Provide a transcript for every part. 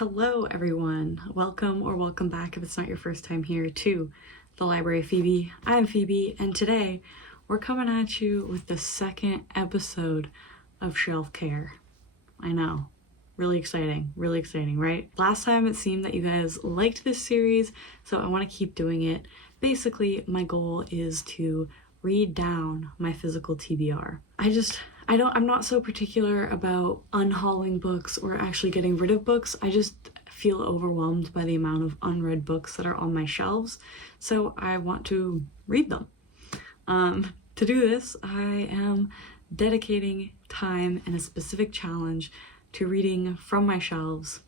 Hello everyone, welcome or welcome back if it's not your first time here to the Library of Phoebe. I'm Phoebe and today we're coming at you with the second episode of Shelf Care. I know, really exciting, right? Last time it seemed that you guys liked this series, so I want to keep doing it. Basically, my goal is to read down my physical TBR. I'm not so particular about unhauling books or actually getting rid of books. I just feel overwhelmed by the amount of unread books that are on my shelves, so I want to read them. To do this, I am dedicating time and a specific challenge to reading from my shelves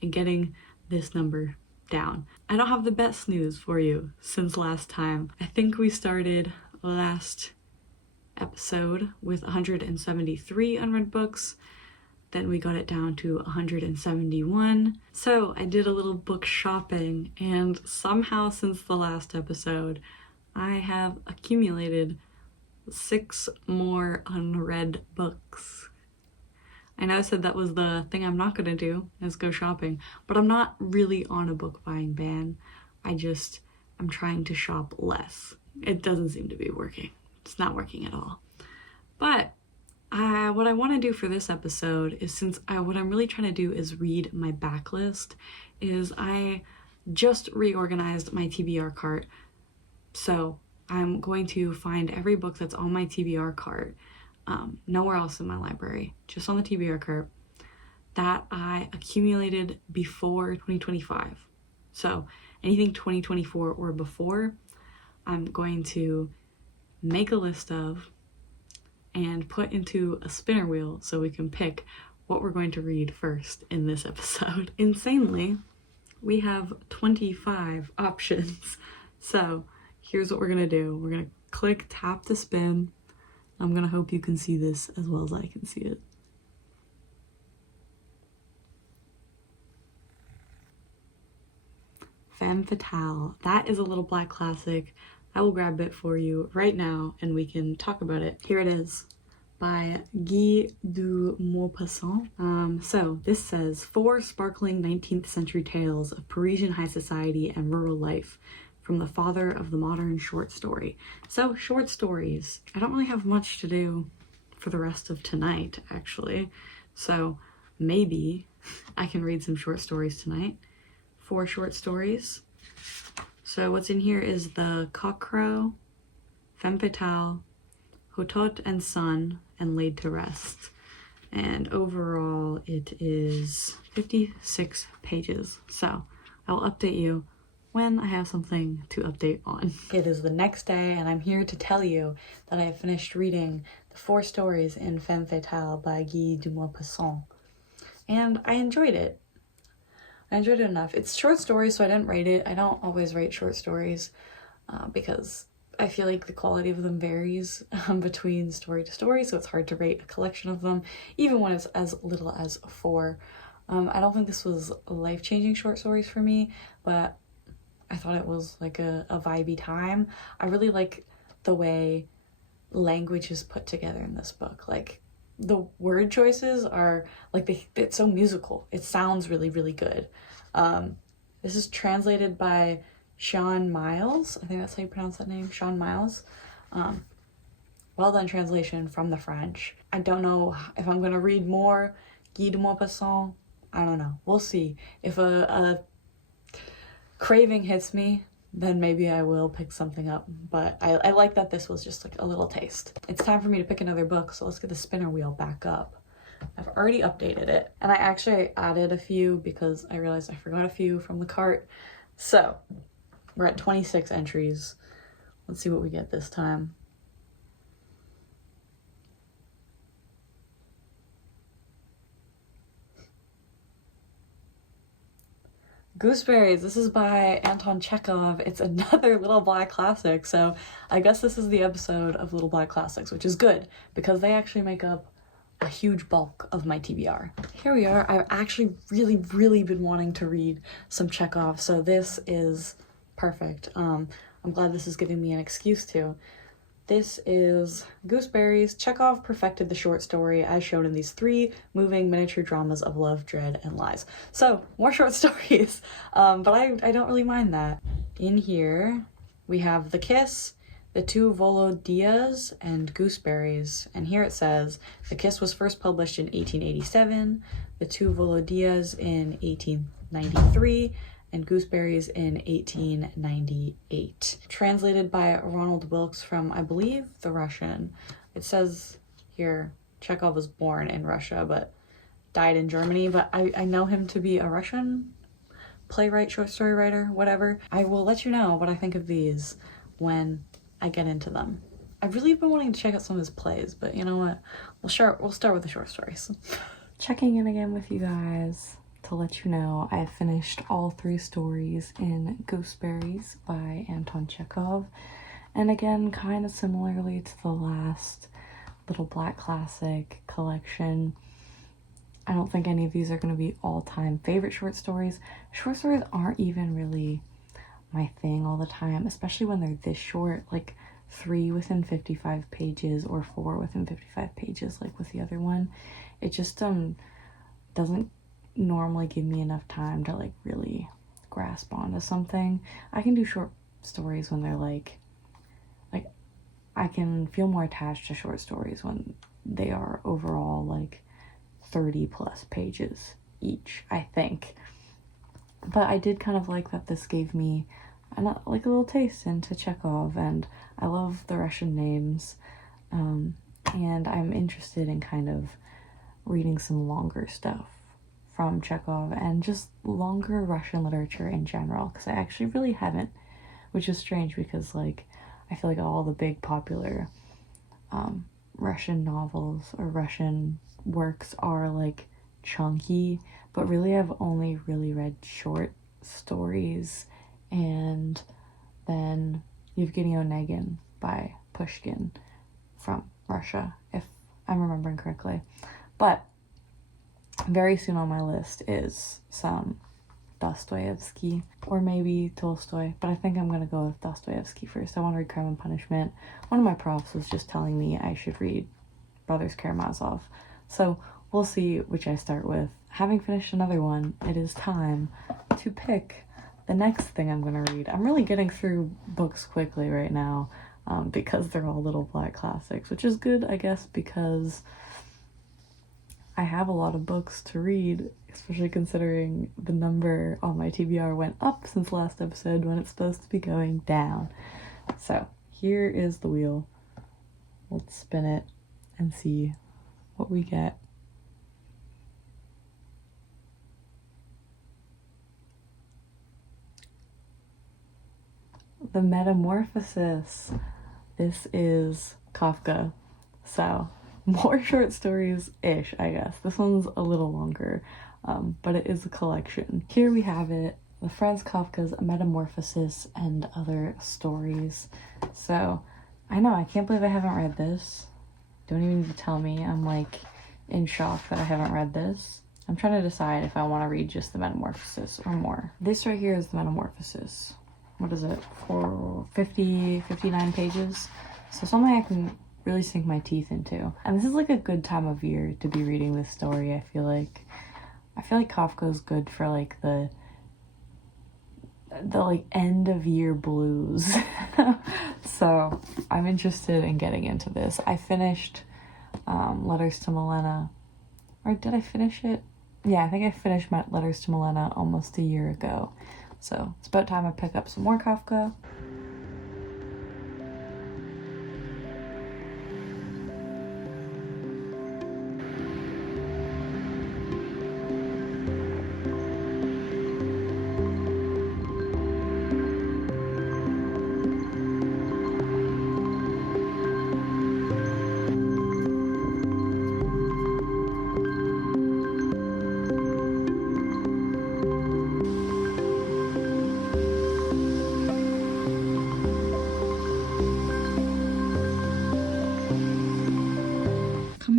and getting this number down. I don't have the best news for you since last time. I think we started last episode with 173 unread books, then we got it down to 171. So I did a little book shopping, and somehow since the last episode I have accumulated 6 more unread books. I know I said that was the thing I'm not gonna do, is go shopping, but I'm not really on a book buying ban. I'm trying to shop less. It doesn't seem to be working. It's not working at all. But what I want to do for this episode is, what I'm really trying to do is read my backlist, is I just reorganized my TBR cart. So I'm going to find every book that's on my TBR cart, nowhere else in my library, just on the TBR cart, that I accumulated before 2025. So anything 2024 or before, I'm going to make a list of and put into a spinner wheel so we can pick what we're going to read first in this episode. Insanely, we have 25 options. So here's what we're gonna do. We're gonna click tap to spin. I'm gonna hope you can see this as well as I can see it. Femme Fatale. That is a little black classic. I will grab it for you right now and we can talk about it. Here it is, by Guy de Maupassant. So this says 4 sparkling 19th century tales of Parisian high society and rural life from the father of the modern short story. So short stories. I don't really have much to do for the rest of tonight, actually. So maybe I can read some short stories tonight. 4 short stories. So what's in here is The Cockcrow, Femme Fatale, Hotot and Son, and Laid to Rest. And overall it is 56 pages. So I will update you when I have something to update on. It is the next day and I'm here to tell you that I have finished reading the 4 stories in Femme Fatale by Guy de Maupassant. And I enjoyed it. I enjoyed it enough. It's short stories, so I didn't rate it. I don't always rate short stories because I feel like the quality of them varies between story to story, so it's hard to rate a collection of them, even when it's as little as 4. I don't think this was life-changing short stories for me, but I thought it was like a vibey time. I really like the way language is put together in this book. Like, the word choices are like, it's so musical. It sounds really, really good. This is translated by Sean Miles. I think that's how you pronounce that name, Sean Miles. Well done translation from the French. I don't know if I'm gonna read more Guy de Maupassant. I don't know. We'll see. If a craving hits me, then maybe I will pick something up. But I like that this was just like a little taste. It's time for me to pick another book, so let's get the spinner wheel back up. I've already updated it. And I actually added a few because I realized I forgot a few from the cart. So we're at 26 entries. Let's see what we get this time. Gooseberries. This is by Anton Chekov. It's another little black classic, so I guess this is the episode of little black classics, which is good because they actually make up a huge bulk of my TBR. Here we are. I've actually really been wanting to read some Chekov, so this is perfect. I'm glad this is giving me an excuse to. This is Gooseberries. Chekov perfected the short story as shown in these 3 moving miniature dramas of love, dread, and lies. So, more short stories, but I don't really mind that. In here, we have The Kiss, The Two Volodias, and Gooseberries. And here it says, The Kiss was first published in 1887, The Two Volodias in 1893, and Gooseberries in 1898. Translated by Ronald Wilkes from, I believe, the Russian. It says here, Chekov was born in Russia, but died in Germany, but I know him to be a Russian playwright, short story writer, whatever. I will let you know what I think of these when I get into them. I've really been wanting to check out some of his plays, but you know what? We'll start with the short stories. Checking in again with you guys to let you know I finished all 3 stories in Gooseberries by Anton Chekov. And again, kind of similarly to the last little black classic collection, I don't think any of these are going to be all-time favorite short stories. Short stories aren't even really my thing all the time, especially when they're this short, like 3 within 55 pages or 4 within 55 pages like with the other one. It just doesn't normally give me enough time to like really grasp onto something. I can do short stories when they're like I can feel more attached to short stories when they are overall like 30 plus pages each, I think. But I did kind of like that this gave me like a little taste into Chekov, and I love the Russian names, and I'm interested in kind of reading some longer stuff from Chekov and just longer Russian literature in general, because I actually really haven't, which is strange because like I feel like all the big popular Russian novels or Russian works are like chunky, but really I've only really read short stories and then Yevgeny Onegin by Pushkin from Russia, if I'm remembering correctly. But very soon on my list is some Dostoevsky or maybe Tolstoy, but I think I'm gonna go with Dostoevsky first. I want to read Crime and Punishment. One of my profs was just telling me I should read Brothers Karamazov, so we'll see which I start with. Having finished another one, it is time to pick the next thing I'm gonna read. I'm really getting through books quickly right now because they're all little black classics, which is good, I guess, because I have a lot of books to read, especially considering the number on my TBR went up since last episode when it's supposed to be going down. So here is the wheel. Let's spin it and see what we get. The Metamorphosis. This is Kafka. So more short stories-ish, I guess. This one's a little longer, but it is a collection. Here we have it, the Franz Kafka's Metamorphosis and Other Stories. So, I know, I can't believe I haven't read this. Don't even need to tell me. I'm like in shock that I haven't read this. I'm trying to decide if I want to read just the Metamorphosis or more. This right here is the Metamorphosis. What is it? 59 pages? So something I can really sink my teeth into. And this is like a good time of year to be reading this story, I feel like. I feel like Kafka is good for like the like end of year blues. So I'm interested in getting into this. I finished Letters to Milena, or did I finish it? Yeah, I think I finished my Letters to Milena almost a year ago. So it's about time I pick up some more Kafka.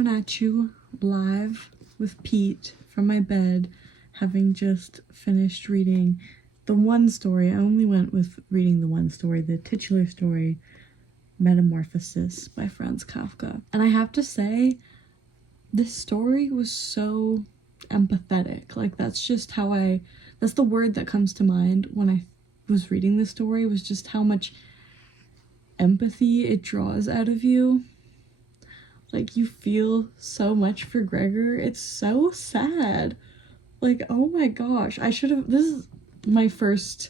At you live with Pete from my bed, having just finished reading the one story. I only went with reading the one story, the titular story Metamorphosis by Franz Kafka. And I have to say, this story was so empathetic. Like, that's just how that's the word that comes to mind when I was reading this story, was just how much empathy it draws out of you. Like, you feel so much for Gregor. It's so sad. Like, oh my gosh. This is my first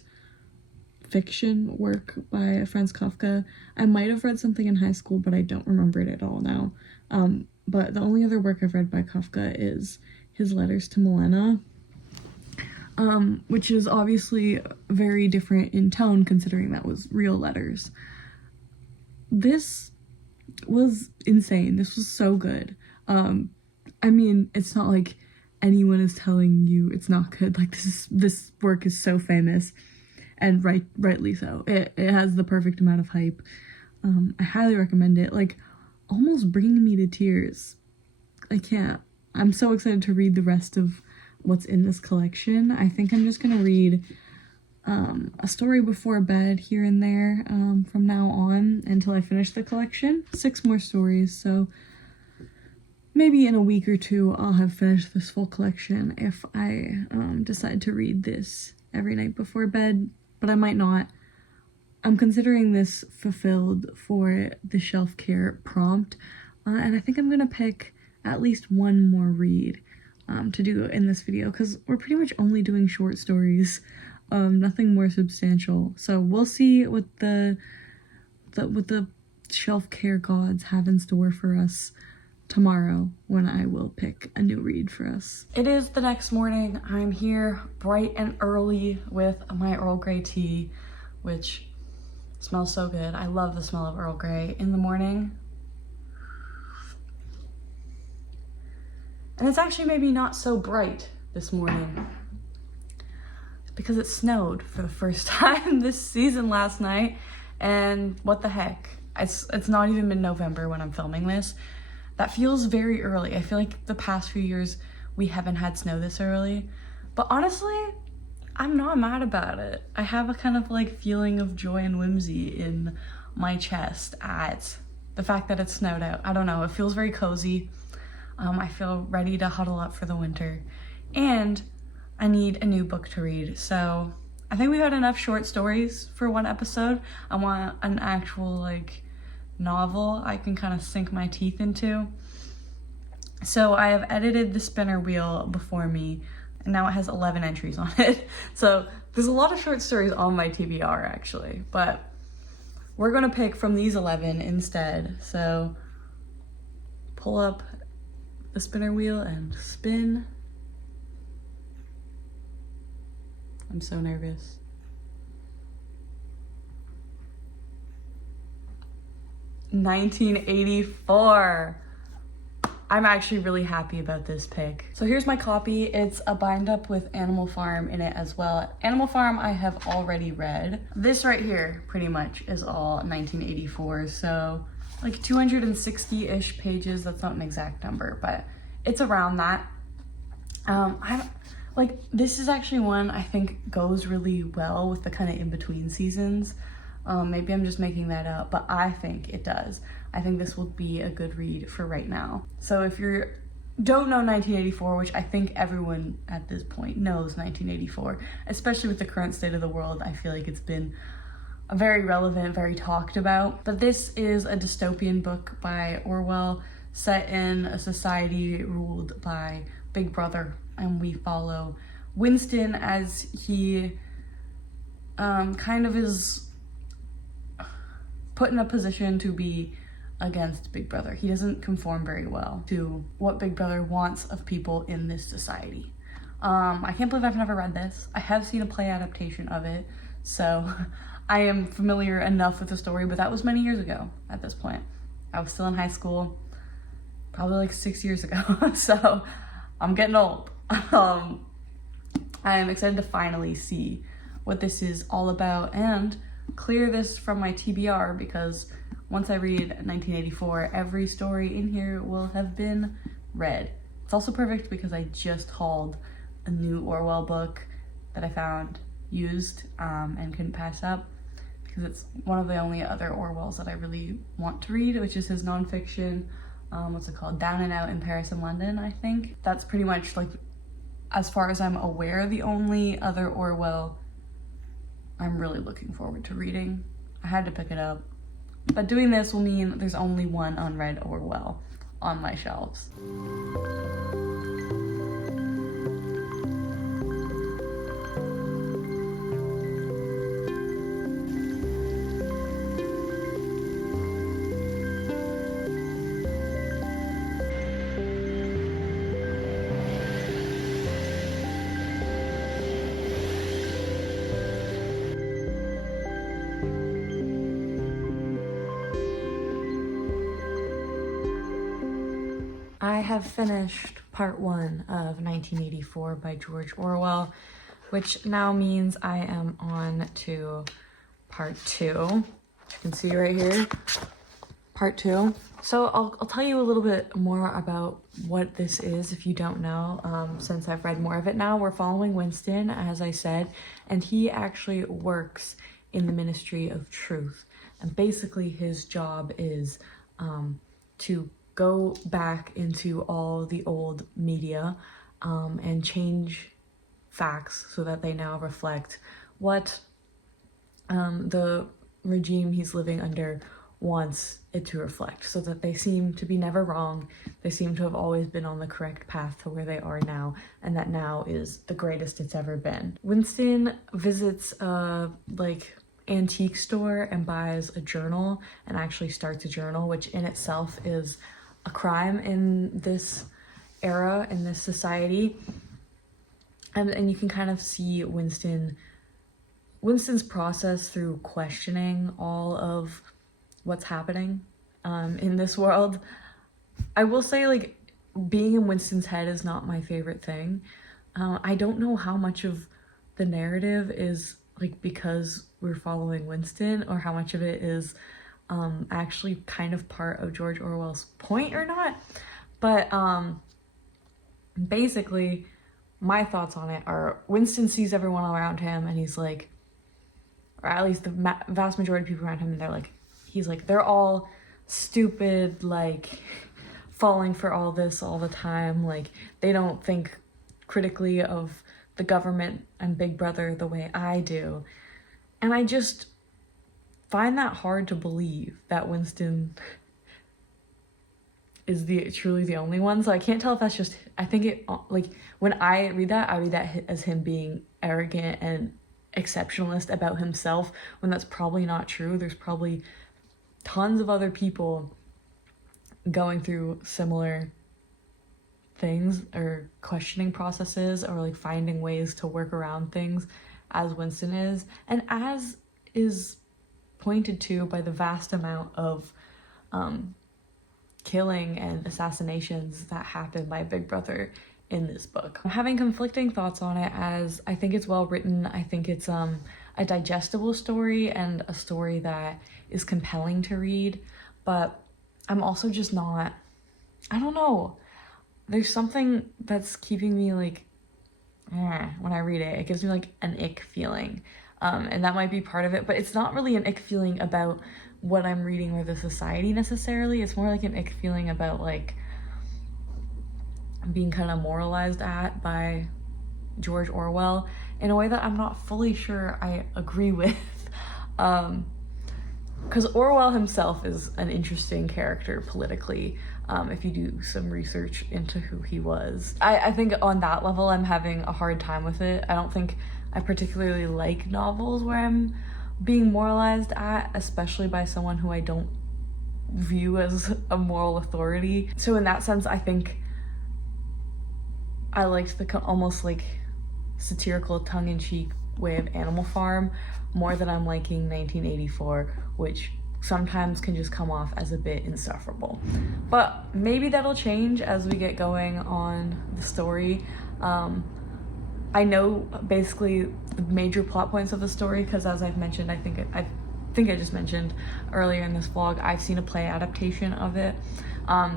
fiction work by Franz Kafka. I might have read something in high school, but I don't remember it at all now. But the only other work I've read by Kafka is his Letters to Milena, which is obviously very different in tone considering that was real letters. This was insane. This was so good. I mean, it's not like anyone is telling you it's not good. Like, this work is so famous, and rightly so. It has the perfect amount of hype. I highly recommend it. Like, almost bringing me to tears. I can't. I'm so excited to read the rest of what's in this collection. I think I'm just gonna read a story before bed here and there from now on until I finish the collection. 6 more stories, so maybe in a week or two I'll have finished this full collection if I decide to read this every night before bed, but I might not. I'm considering this fulfilled for the shelf care prompt, and I think I'm gonna pick at least one more read to do in this video, because we're pretty much only doing short stories, nothing more substantial. So we'll see what the shelf care gods have in store for us tomorrow when I will pick a new read for us. It is the next morning. I'm here bright and early with my Earl Grey tea, which smells so good. I love the smell of Earl Grey in the morning. And it's actually maybe not so bright this morning because it snowed for the first time this season last night, and what the heck, it's not even mid-November when I'm filming this. That feels very early. I feel like the past few years we haven't had snow this early, but honestly, I'm not mad about it. I have a kind of like feeling of joy and whimsy in my chest at the fact that it snowed out. I don't know, it feels very cozy. I feel ready to huddle up for the winter, and I need a new book to read. So I think we've had enough short stories for one episode. I want an actual like novel I can kind of sink my teeth into. So I have edited the spinner wheel before me, and now it has 11 entries on it. So there's a lot of short stories on my TBR actually, but we're gonna pick from these 11 instead. So pull up the spinner wheel and spin. I'm so nervous. "1984. I'm actually really happy about this pick. So here's my copy. It's a bind up with Animal Farm in it as well. Animal Farm I have already read. This right here pretty much is all 1984. So like 260-ish pages. That's not an exact number, but it's around that. This is actually one I think goes really well with the kind of in-between seasons. Maybe I'm just making that up, but I think it does. I think this will be a good read for right now. So if you don't know 1984, which I think everyone at this point knows 1984, especially with the current state of the world, I feel like it's been very relevant, very talked about. But this is a dystopian book by Orwell set in a society ruled by Big Brother, and we follow Winston as he kind of is put in a position to be against Big Brother. He doesn't conform very well to what Big Brother wants of people in this society. I can't believe I've never read this. I have seen a play adaptation of it, so I am familiar enough with the story, but that was many years ago at this point. I was still in high school, probably like 6 years ago, so I'm getting old. I am excited to finally see what this is all about and clear this from my TBR, because once I read 1984, every story in here will have been read. It's also perfect because I just hauled a new Orwell book that I found used and couldn't pass up, because it's one of the only other Orwells that I really want to read, which is his nonfiction, what's it called? Down and Out in Paris and London, I think. That's pretty much, like, as far as I'm aware, the only other Orwell I'm really looking forward to reading. I had to pick it up. But doing this will mean there's only one unread Orwell on my shelves. I have finished part 1 of 1984 by George Orwell, which now means I am on to part 2. You can see right here, part 2. So I'll tell you a little bit more about what this is if you don't know, since I've read more of it now. We're following Winston, as I said, and he actually works in the Ministry of Truth. And basically his job is to go back into all the old media and change facts so that they now reflect what the regime he's living under wants it to reflect, so that they seem to be never wrong. They seem to have always been on the correct path to where they are now, and that now is the greatest it's ever been. Winston visits like antique store and buys a journal and actually starts a journal, which in itself is a crime in this era, in this society. And you can kind of see Winston's process through questioning all of what's happening in this world. I will say, like, being in Winston's head is not my favorite thing. I don't know how much of the narrative is like because we're following Winston, or how much of it is actually kind of part of George Orwell's point or not. But basically my thoughts on it are, Winston sees everyone around him and he's like, or at least the vast majority of people around him, and they're like, he's like, they're all stupid, like falling for all this all the time, like they don't think critically of the government and Big Brother the way I do. And I just find that hard to believe that Winston is truly the only one. So I can't tell if that's just, I think it, like, when I read that as him being arrogant and exceptionalist about himself, when that's probably not true. There's probably tons of other people going through similar things, or questioning processes, or like finding ways to work around things as Winston is, and as is pointed to by the vast amount of killing and assassinations that happen by Big Brother in this book. I'm having conflicting thoughts on it, as I think it's well written. I think it's a digestible story and a story that is compelling to read, but I'm also just not, I don't know, there's something that's keeping me like, when I read it, it gives me like an ick feeling. And that might be part of it, but it's not really an ick feeling about what I'm reading or the society necessarily. It's more like an ick feeling about like being kind of moralized at by George Orwell in a way that I'm not fully sure I agree with. Because Orwell himself is an interesting character politically, if you do some research into who he was. I think on that level I'm having a hard time with it. I don't think I particularly like novels where I'm being moralized at, especially by someone who I don't view as a moral authority. So in that sense, I think I liked the almost like satirical, tongue-in-cheek way of Animal Farm more than I'm liking 1984, which sometimes can just come off as a bit insufferable. But maybe that'll change as we get going on the story. I know basically the major plot points of the story, because as I've mentioned, I think I just mentioned earlier in this vlog, I've seen a play adaptation of it.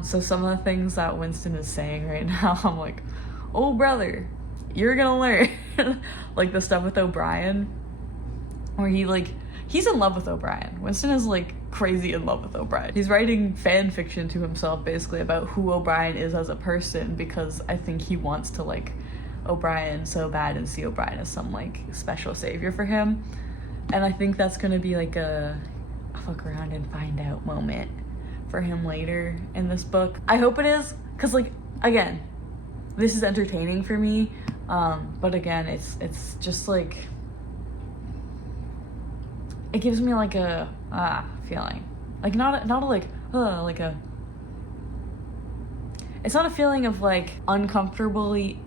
So some of the things that Winston is saying right now, I'm like, oh brother, you're gonna learn. Like the stuff with O'Brien, where he he's in love with O'Brien. Winston is like crazy in love with O'Brien. He's writing fan fiction to himself basically about who O'Brien is as a person, because I think he wants to like O'Brien so bad and see O'Brien as some like special savior for him. And I think that's gonna be like a fuck around and find out moment for him later in this book. I hope it is, because like, again, this is entertaining for me, but again, it's just like, it gives me like a feeling, like not a like a, it's not a feeling of like uncomfortability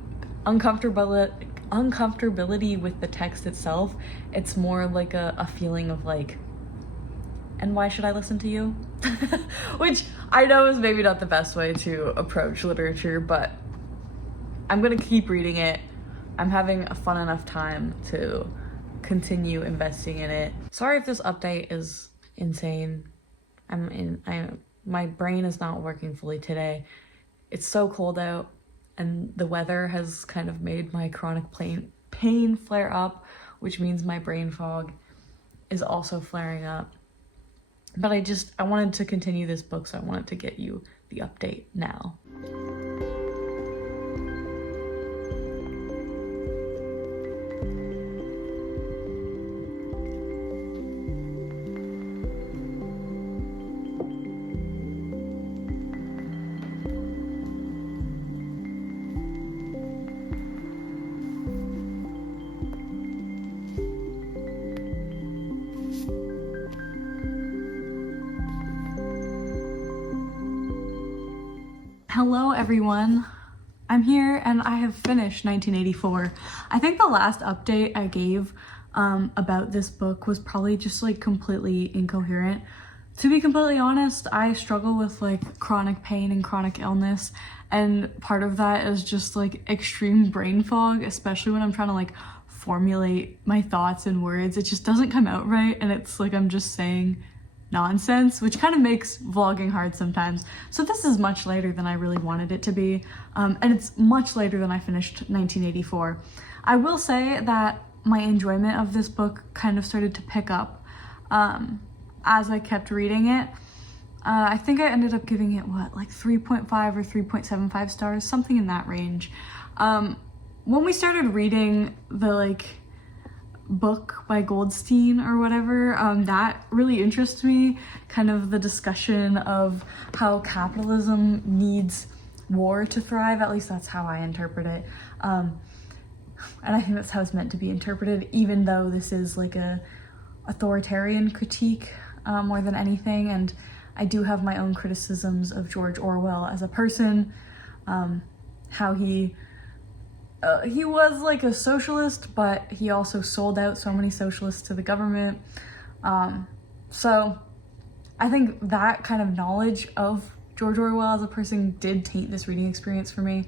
with the text itself. It's more like a feeling of like, and why should I listen to you? Which I know is maybe not the best way to approach literature, but I'm gonna keep reading it. I'm having a fun enough time to continue investing in it. Sorry if this update is insane. My brain is not working fully today. It's so cold out, and the weather has kind of made my chronic pain flare up, which means my brain fog is also flaring up. But I wanted to continue this book, so I wanted to get you the update now. Hello everyone, I'm here and I have finished 1984. I think the last update I gave about this book was probably just like completely incoherent. To be completely honest, I struggle with like chronic pain and chronic illness, and part of that is just like extreme brain fog, especially when I'm trying to like formulate my thoughts in words. It just doesn't come out right, and it's like I'm just saying nonsense, which kind of makes vlogging hard sometimes. So this is much later than I really wanted it to be, and it's much later than I finished 1984. I will say that my enjoyment of this book kind of started to pick up as I kept reading it. I think I ended up giving it, like 3.5 or 3.75 stars, something in that range. When we started reading the like book by Goldstein or whatever, that really interests me, kind of the discussion of how capitalism needs war to thrive. At least that's how I interpret it, and I think that's how it's meant to be interpreted, even though this is like a authoritarian critique more than anything. And I do have my own criticisms of George Orwell as a person, how he was like a socialist, but he also sold out so many socialists to the government. So I think that kind of knowledge of George Orwell as a person did taint this reading experience for me,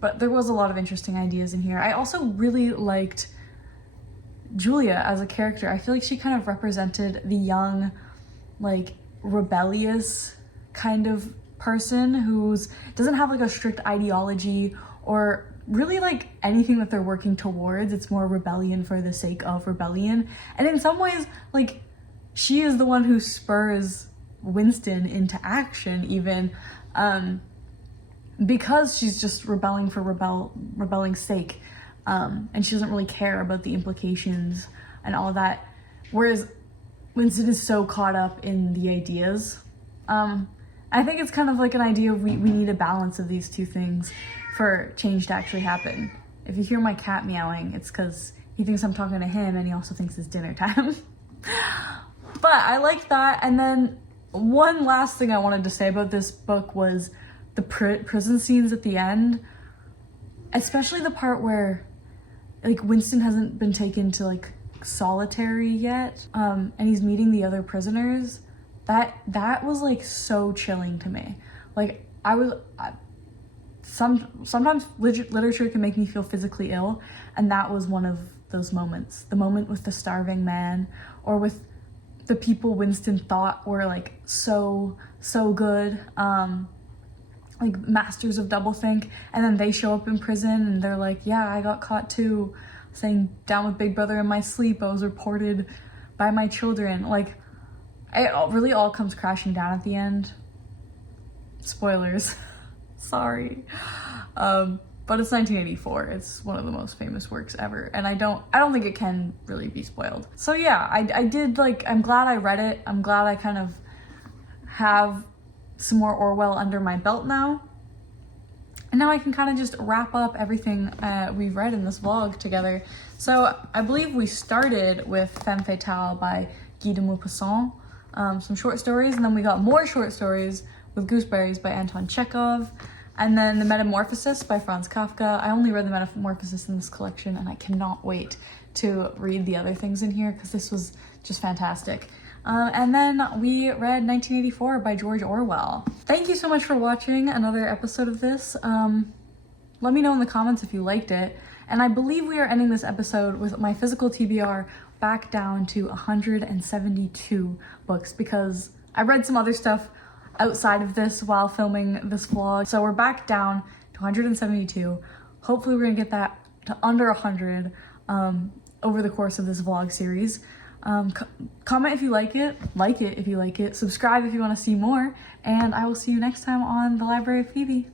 but there was a lot of interesting ideas in here. I also really liked Julia as a character. I feel like she kind of represented the young, like rebellious kind of person who doesn't have like a strict ideology or really like anything that they're working towards. It's more rebellion for the sake of rebellion. And in some ways, like, she is the one who spurs Winston into action, even because she's just rebelling for rebelling's sake, and she doesn't really care about the implications and all of that, whereas Winston is so caught up in the ideas. I think it's kind of like an idea of we need a balance of these two things for change to actually happen. If you hear my cat meowing, it's because he thinks I'm talking to him, and he also thinks it's dinner time. But I liked that. And then one last thing I wanted to say about this book was the prison scenes at the end, especially the part where like Winston hasn't been taken to like solitary yet, and he's meeting the other prisoners. That was like so chilling to me. Like sometimes literature can make me feel physically ill, and that was one of those moments. The moment with the starving man, or with the people Winston thought were like so good, like masters of doublethink, and then they show up in prison and they're like, yeah, I got caught too, saying down with Big Brother in my sleep. I was reported by my children. Like, it really all comes crashing down at the end. Spoilers. Sorry. But it's 1984. It's one of the most famous works ever, and I don't think it can really be spoiled. So yeah, I did, like, I'm glad I read it. I'm glad I kind of have some more Orwell under my belt now. And now I can kind of just wrap up everything we've read in this vlog together. So I believe we started with Femme Fatale by Guy de Maupassant, some short stories, and then we got more short stories with Gooseberries by Anton Chekov, and then The Metamorphosis by Franz Kafka. I only read The Metamorphosis in this collection, and I cannot wait to read the other things in here because this was just fantastic. And then we read 1984 by George Orwell. Thank you so much for watching another episode of this. Let me know in the comments if you liked it. And I believe we are ending this episode with my physical TBR back down to 172 books because I read some other stuff outside of this while filming this vlog. So we're back down to 172. Hopefully we're gonna get that to under 100 over the course of this vlog series. Comment if you like it if you like it, subscribe if you want to see more, and I will see you next time on the Library of Phoebe.